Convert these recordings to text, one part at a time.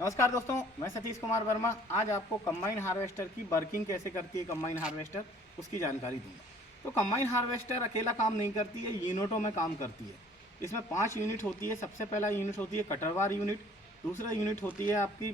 नमस्कार दोस्तों, मैं सतीश कुमार वर्मा आज आपको कंबाइन हार्वेस्टर की वर्किंग कैसे करती है कंबाइन हार्वेस्टर उसकी जानकारी दूंगा। तो कंबाइन हार्वेस्टर अकेला काम नहीं करती है, यूनिटों में काम करती है। इसमें 5 यूनिट होती है। सबसे पहला यूनिट होती है कटरवार यूनिट, दूसरा यूनिट होती है आपकी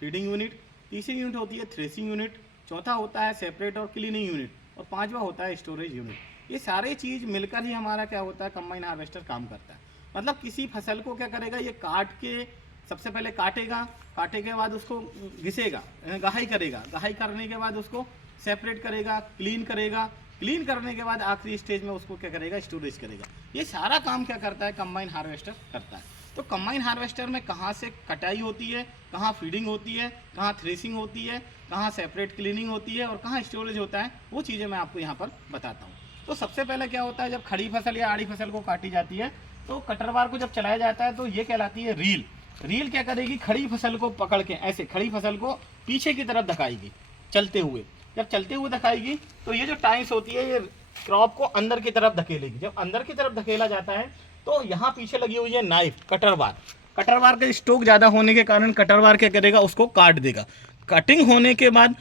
फीडिंग यूनिट, तीसरी यूनिट होती है थ्रेसिंग यूनिट, चौथा होता है सेपरेट और क्लीनिंग यूनिट और पाँचवा होता है स्टोरेज यूनिट। ये सारे चीज़ मिलकर ही हमारा क्या होता है कंबाइन हार्वेस्टर काम करता है। मतलब किसी फसल को क्या करेगा, ये काट के सबसे पहले काटेगा, काटे के बाद उसको घिसेगा, गहाई करेगा, गहाई करने के बाद उसको सेपरेट करेगा, क्लीन करेगा, क्लीन करने के बाद आखिरी स्टेज में उसको क्या करेगा, स्टोरेज करेगा। ये सारा काम क्या करता है कंबाइन हार्वेस्टर करता है। तो कंबाइन हार्वेस्टर में कहाँ से कटाई होती है, कहाँ फीडिंग होती है, कहाँ थ्रेसिंग होती है, कहाँ सेपरेट क्लीनिंग होती है और कहाँ स्टोरेज होता है, वो चीज़ें मैं आपको यहाँ पर बताता हूँ। तो सबसे पहले क्या होता है, जब खड़ी फसल या आड़ी फसल को काटी जाती है तो कटरवार को जब चलाया जाता है तो ये कहलाती है रील। रील क्या करेगी, खड़ी फसल को पकड़ के ऐसे खड़ी फसल को पीछे की तरफ धकाएगी चलते हुए। जब चलते हुए धकाएगी तो ये जो टाइम्स होती है ये क्रॉप को अंदर की तरफ धकेलेगी। जब अंदर की तरफ धकेला जाता है तो यहाँ पीछे लगी हुई है नाइफ, कटरवार। कटरवार का स्टोक ज़्यादा होने के कारण कटरवार क्या करेगा, उसको काट देगा। कटिंग होने के बाद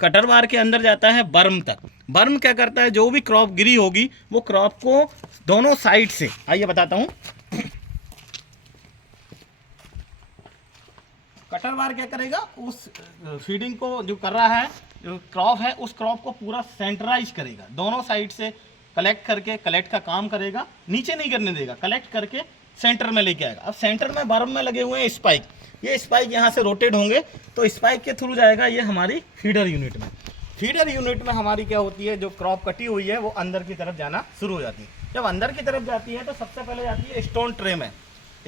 कटरवार के अंदर जाता है बर्म तक। बर्म क्या करता है, जो भी क्रॉप गिरी होगी वो क्रॉप को दोनों साइड से, आइए बताता हूँ। कटरवार क्या करेगा, उस फीडिंग को जो कर रहा है, जो क्रॉप है उस क्रॉप को पूरा सेंटराइज करेगा, दोनों साइड से कलेक्ट करके, कलेक्ट का काम करेगा, नीचे नहीं करने देगा, कलेक्ट करके सेंटर में लेके आएगा। अब सेंटर में बर्म में लगे हुए हैं स्पाइक, ये स्पाइक यहाँ से रोटेट होंगे तो स्पाइक के थ्रू जाएगा ये हमारी फीडर यूनिट में। फीडर यूनिट में हमारी क्या होती है, जो क्रॉप कटी हुई है वो अंदर की तरफ जाना शुरू हो जाती है। जब अंदर की तरफ जाती है तो सबसे पहले जाती है स्टोन ट्रे में।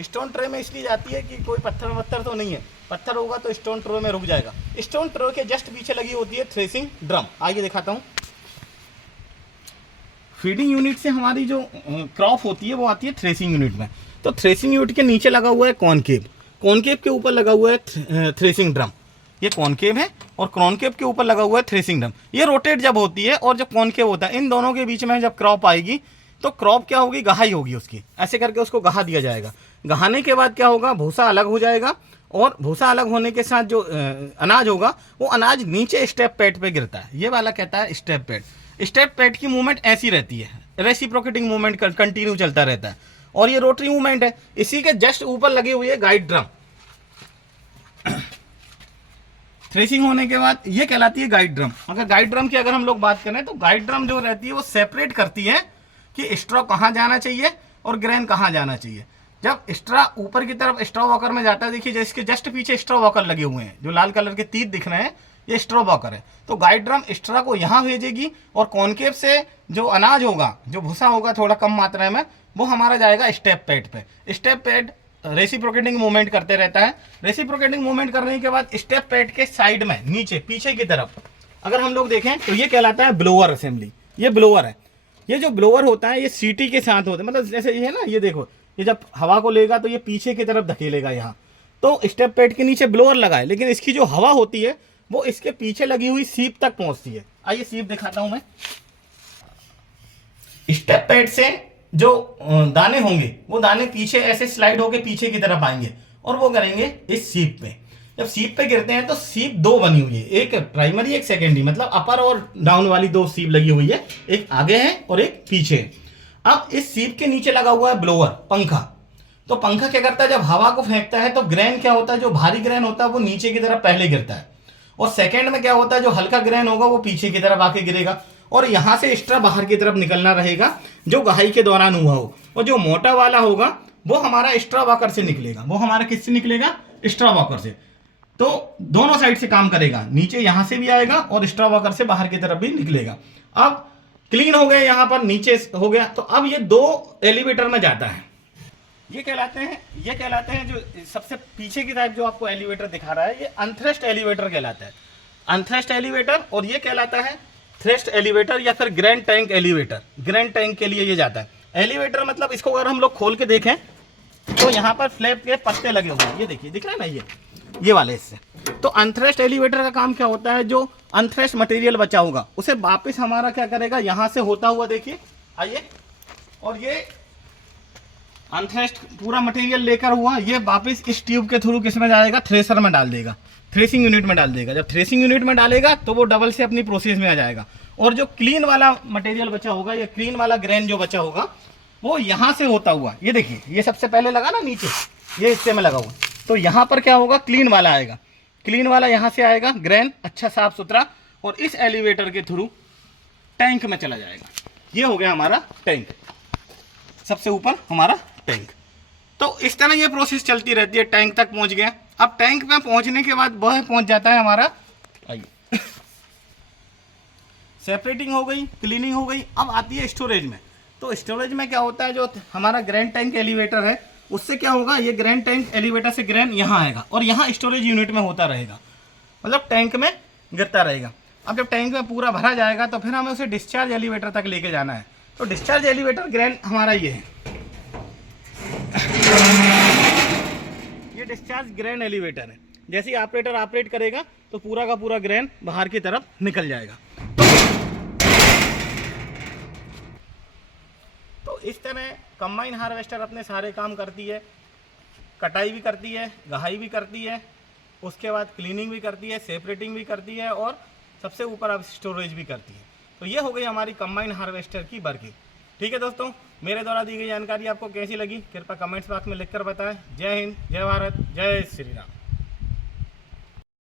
स्टोन ट्रे में इसलिए जाती है कि कोई पत्थर वत्थर तो नहीं है, पत्थर होगा तो स्टोन ट्रे में रुक जाएगा। स्टोन ट्रे के जस्ट पीछे लगी होती है थ्रेसिंग ड्रम, आइए दिखाता हूँ। फीडिंग यूनिट से हमारी जो क्रॉप होती है वो आती है थ्रेसिंग यूनिट में। तो थ्रेसिंग यूनिट के नीचे लगा हुआ है कॉनकेव, कॉनकेव के ऊपर लगा हुआ है थ्रेसिंग ड्रम। ये कॉनकेव है और कॉनकेव के ऊपर लगा हुआ है थ्रेसिंग ड्रम। ये रोटेट जब होती है और जब कॉनकेव होता है, इन दोनों के बीच में जब क्रॉप आएगी तो क्रॉप क्या होगी, गहाई होगी उसकी, ऐसे करके उसको गहा दिया जाएगा। गहाने के बाद क्या होगा, भूसा अलग हो जाएगा और भूसा अलग होने के साथ जो अनाज होगा वो अनाज नीचे स्टेप पैड पे गिरता है। ये वाला कहता है स्टेप पैड। स्टेप पैड की मूवमेंट ऐसी रहती है, रेसिप्रोकेटिंग मूवमेंट कंटिन्यू चलता रहता है और ये रोटरी मूवमेंट है। इसी के जस्ट ऊपर लगी हुई है गाइड ड्रम। थ्रेसिंग होने के बाद ये कहलाती है गाइड ड्रम। अगर गाइड ड्रम की अगर हम लोग बात करें तो गाइड ड्रम जो रहती है वो सेपरेट करती है कि स्ट्रॉ कहाँ जाना चाहिए और ग्रेन कहाँ जाना चाहिए। जब स्ट्रा ऊपर की तरफ स्ट्रॉ वॉकर में जाता है, देखिए जिसके जस्ट पीछे स्ट्रॉ वॉकर लगे हुए हैं, जो लाल कलर के तीर दिख रहे हैं ये स्ट्रॉ वॉकर है। तो गाइड ड्रम स्ट्रा को यहाँ भेजेगी और कॉनकेव से जो अनाज होगा, जो भूसा होगा थोड़ा कम मात्रा में, वो हमारा जाएगा स्टेप पैड पे। स्टेप पैड रेसिप्रोकेटिंग मूवमेंट करते रहता है। रेसिप्रोकेटिंग मूवमेंट करने के बाद स्टेप पैड के साइड में नीचे पीछे की तरफ अगर हम लोग देखें तो ये कहलाता है ब्लोअर असेंबली। ये ब्लोअर है। ये जो ब्लोअर होता है ये सीटी के साथ होता है, मतलब जैसे ये है ना, ये देखो, ये जब हवा को लेगा तो ये पीछे की तरफ धकेलेगा यहाँ। तो स्टेप पैड के नीचे ब्लोअर लगा है, लेकिन इसकी जो हवा होती है वो इसके पीछे लगी हुई सीप तक पहुंचती है। आइए सीप दिखाता हूं मैं। स्टेप पैड से जो दाने होंगे वो दाने पीछे ऐसे स्लाइड होके पीछे की तरफ आएंगे और वो करेंगे इस सीप पे। जब सीप पे गिरते हैं तो सीप दो बनी हुई है, एक प्राइमरी एक सेकेंडरी, मतलब अपर और डाउन वाली दो सीप लगी हुई है, एक आगे है और एक पीछे है। अब इस सीप के नीचे लगा हुआ है ब्लोअर, पंखा। तो पंखा क्या करता है, जब हवा को फेंकता है तो ग्रेन क्या होता है, जो भारी ग्रेन होता है वो नीचे की तरफ पहले गिरता है और सेकेंड में क्या होता है, जो हल्का ग्रेन होगा वो पीछे की तरफ आके गिरेगा और यहाँ से एक्स्ट्रा बाहर की तरफ निकलना रहेगा जो गहाई के दौरान हुआ हो। और जो मोटा वाला होगा वो हमारा एक्स्ट्रा वॉकर से निकलेगा। वो हमारा किससे निकलेगा, एक्स्ट्रा वॉकर से। तो दोनों साइड से काम करेगा, नीचे यहां से भी आएगा और एक्स्ट्रा वॉकर से बाहर की तरफ भी निकलेगा। अब क्लीन हो गया, यहां पर नीचे हो गया, तो अब ये दो एलिवेटर में जाता है। ये कहलाते हैं जो सबसे पीछे की टाइप जो आपको एलिवेटर दिखा रहा है, ये अनथ्रेस्ट एलिवेटर कहलाता है। अनथ्रेस्ट एलिवेटर, और ये कहलाता है थ्रेस्ट एलिवेटर या फिर grand tank elevator. Grand tank के लिए ये जाता है। एलिवेटर मतलब इसको अगर हम लोग खोल के देखें तो यहाँ पर फ्लैप के पत्ते लगे हुए हैं, ये देखिए, दिख रहा है ना, ये वाले इससे। तो अनथ्रेस्ट एलिवेटर का काम क्या होता है, जो अनथ्रेस्ट मटेरियल बचा होगा उसे वापस हमारा क्या करेगा, यहां से होता हुआ, देखिए आइए, और ये अनथ्रेस्ड पूरा मटेरियल लेकर हुआ, ये वापस इस ट्यूब के थ्रू किस में जाएगा, थ्रेसर में डाल देगा, थ्रेसिंग यूनिट में डाल देगा। जब थ्रेसिंग यूनिट में डालेगा तो वो डबल से अपनी प्रोसेस में आ जाएगा, और जो क्लीन वाला मटेरियल बचा होगा या क्लीन वाला ग्रेन जो बचा होगा वो यहाँ से होता हुआ, ये देखिए ये सबसे पहले लगा ना नीचे, ये हिस्से में लगा हुआ, तो यहाँ पर क्या होगा, क्लीन वाला आएगा, क्लीन वाला यहाँ से आएगा ग्रेन अच्छा साफ सुथरा, और इस एलिवेटर के थ्रू टैंक में चला जाएगा। ये हो गया हमारा टैंक, सबसे ऊपर हमारा टैंक। तो इस तरह ये प्रोसेस चलती रहती है, टैंक तक पहुंच गया। अब टैंक में पहुंचने के बाद वह पहुंच जाता है हमारा, आइए सेपरेटिंग हो गई, क्लीनिंग हो गई, अब आती है स्टोरेज में। तो स्टोरेज में क्या होता है, जो हमारा ग्रैंड टैंक एलिवेटर है उससे क्या होगा, ये ग्रैंड टैंक एलिवेटर से ग्रैंड यहाँ आएगा और यहाँ स्टोरेज यूनिट में होता रहेगा, मतलब टैंक में गिरता रहेगा। अब जब टैंक में पूरा भरा जाएगा तो फिर हमें उसे डिस्चार्ज एलिवेटर तक लेके जाना है। तो डिस्चार्ज एलिवेटर ग्रैंड हमारा ये है, ये डिस्चार्ज ग्रैंड एलिवेटर है। जैसे ही ऑपरेटर ऑपरेट करेगा तो पूरा का पूरा ग्रैंड बाहर की तरफ निकल जाएगा। तो इस तरह कंबाइन हार्वेस्टर अपने सारे काम करती है, कटाई भी करती है, गहाई भी करती है, उसके बाद क्लीनिंग भी करती है, सेपरेटिंग भी करती है, और सबसे ऊपर अब स्टोरेज भी करती है। तो ये हो गई हमारी कंबाइन हार्वेस्टर की वर्किंग। ठीक है दोस्तों, मेरे द्वारा दी गई जानकारी आपको कैसी लगी कृपया कमेंट्स बॉक्स में लिखकर बताएं। जय हिंद, जय भारत, जय श्री राम।